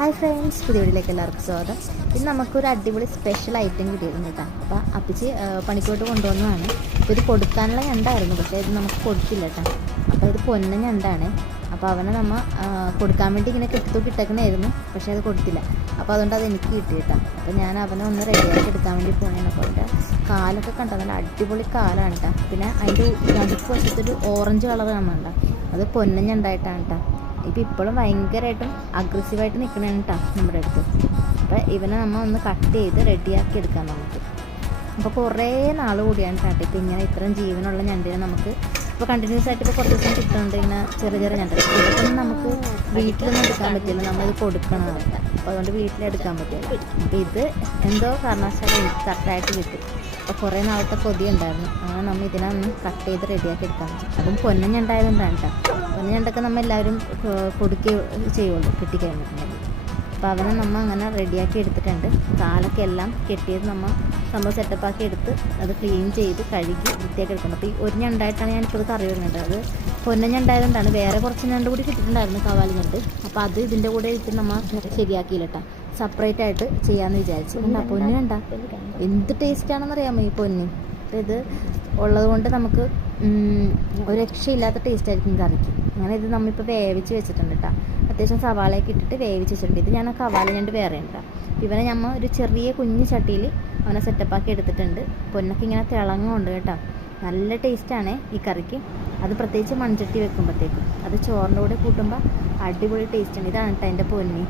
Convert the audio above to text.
Hi friends, പുതിയ വീട്ടിലേക്ക് എല്ലാവർക്കും സ്വാഗതം. ഇന്ന് നമുക്കൊരു അടിപൊളി സ്പെഷ്യൽ ഐറ്റം കിട്ടിയിരുന്നു കേട്ടോ. അപ്പോൾ അപ്പിച്ച് പണിക്കോട്ട് കൊണ്ടുവന്നതാണ്. അപ്പോൾ ഇത് കൊടുക്കാനുള്ള ഞണ്ടായിരുന്നു, പക്ഷേ ഇത് നമുക്ക് കൊടുത്തില്ല കേട്ടോ. അപ്പോൾ ഇത് പൊന്ന ഞണ്ടാണ്. അപ്പോൾ അവനെ നമ്മൾ കൊടുക്കാൻ വേണ്ടി ഇങ്ങനെ കിട്ടേക്കണായിരുന്നു, പക്ഷേ അത് കൊടുത്തില്ല. അപ്പോൾ അതുകൊണ്ട് അത് എനിക്ക് കിട്ടി കേട്ടോ. അപ്പോൾ ഞാൻ അവനെ ഒന്ന് റെഡിയാക്കി എടുക്കാൻ വേണ്ടി പോകണേ. അപ്പോൾ അവൻ്റെ കാലൊക്കെ കണ്ടോ, നല്ല അടിപൊളി കാലാണ് കേട്ടോ. പിന്നെ അതിൻ്റെ നടുക്ക് വശത്തൊരു ഓറഞ്ച് കളർ കാണുന്നുണ്ടോ, അത് പൊന്ന ഞണ്ടായിട്ടാണ് കേട്ടോ. ഇപ്പോഴും ഭയങ്കരമായിട്ടും അഗ്രസീവായിട്ട് നിൽക്കണേണ് കേട്ടോ നമ്മുടെ അടുത്ത്. അപ്പോൾ ഇവനെ നമ്മൾ ഒന്ന് കട്ട് ചെയ്ത് റെഡിയാക്കി എടുക്കാം നമുക്ക്. അപ്പോൾ കുറേ നാൾ കൂടിയാണ് കേട്ടോ ഇപ്പോൾ ഇങ്ങനെ ഇത്രയും ജീവനുള്ള ഞണ്ടിനെ നമുക്ക് ഇപ്പോൾ കണ്ടിന്യൂസ് ആയിട്ട് ഇപ്പോൾ കുറച്ച് ദിവസം കിട്ടുന്നുണ്ട്. ഇങ്ങനെ ചെറിയ ഞണ്ട് ഇതൊന്നും നമുക്ക് വീട്ടിലൊന്നും എടുക്കാൻ പറ്റില്ല, നമ്മളിത് കൊടുക്കണം. അപ്പോൾ അതുകൊണ്ട് വീട്ടിലെടുക്കാൻ പറ്റില്ല. അപ്പോൾ ഇത് എന്തോ കാരണവശാലും എനിക്ക് കറക്റ്റായിട്ട് കിട്ടും. അപ്പോൾ കുറേ നാളത്തെ കൊതി ഉണ്ടായിരുന്നു. അങ്ങനെ നമ്മൾ ഇതിനൊന്ന് കട്ട് ചെയ്ത് റെഡിയാക്കി എടുക്കാൻ പറ്റും. അതും പൊന്നഞ്ഞുണ്ടായതുകൊണ്ടാണ് കേട്ടോ. പൊന്നഞ്ഞുണ്ടൊക്കെ നമ്മൾ എല്ലാവരും കൊടുക്കുകയും ചെയ്യുള്ളൂ കിട്ടിക്കഴിഞ്ഞിട്ടുണ്ടെങ്കിൽ. അപ്പോൾ അവനെ നമ്മൾ അങ്ങനെ റെഡിയാക്കി എടുത്തിട്ടുണ്ട്. കാലൊക്കെ എല്ലാം കെട്ടിയത് നമ്മൾ സംഭവം സെറ്റപ്പാക്കി എടുത്ത് അത് ക്ലീൻ ചെയ്ത് കഴുകി വൃത്തിയാക്കി എടുക്കണം. അപ്പോൾ ഈ ഒരു ഞണ്ടായിട്ടാണ് ഞാനിപ്പോൾ കറി വരുന്നുണ്ട്. അത് പൊന്നഞ്ഞുണ്ടായതുകൊണ്ടാണ്. വേറെ കുറച്ച് ഞണ്ട് കൂടി കിട്ടിയിട്ടുണ്ടായിരുന്നു, കവാലി ഞണ്ട്. അപ്പോൾ അത് ഇതിൻ്റെ കൂടെ ഇട്ട് നമ്മൾ ശരിയാക്കിയില്ല കേട്ടോ. സെപ്പറേറ്റ് ആയിട്ട് ചെയ്യാമെന്ന് വിചാരിച്ചു. എന്താ പൊന്നു കണ്ട എന്ത് ടേസ്റ്റാണെന്നറിയാമോ ഈ പൊന്ന്. ഇത് ഉള്ളത് കൊണ്ട് നമുക്ക് ഒരു രക്ഷയില്ലാത്ത ടേസ്റ്റ് ആയിരിക്കും കറിക്ക്. അങ്ങനെ ഇത് നമ്മളിപ്പോൾ വേവിച്ച് വെച്ചിട്ടുണ്ട് കേട്ടോ. അത്യാവശ്യം സവാളയൊക്കെ ഇട്ടിട്ട് വേവിച്ച് വെച്ചിട്ടുണ്ട്. ഇത് ഞാൻ കവാല ഞണ്ട് വേറെ ഉണ്ട്. ഇവനെ നമ്മൾ ഒരു ചെറിയ കുഞ്ഞ് ചട്ടിയിൽ അവനെ സെറ്റപ്പാക്കി എടുത്തിട്ടുണ്ട്. പൊന്നൊക്കെ ഇങ്ങനെ തിളങ്ങുന്നുണ്ട് കേട്ടോ. നല്ല ടേസ്റ്റാണ് ഈ കറിക്ക്. അത് പ്രത്യേകിച്ച് മൺചട്ടി വെക്കുമ്പോഴത്തേക്കും അത് ചോറിൻ്റെ കൂടെ കൂട്ടുമ്പോൾ അടിപൊളി ടേസ്റ്റാണ്. ഇതാണ് കേട്ടോ എൻ്റെ പൊന്നി.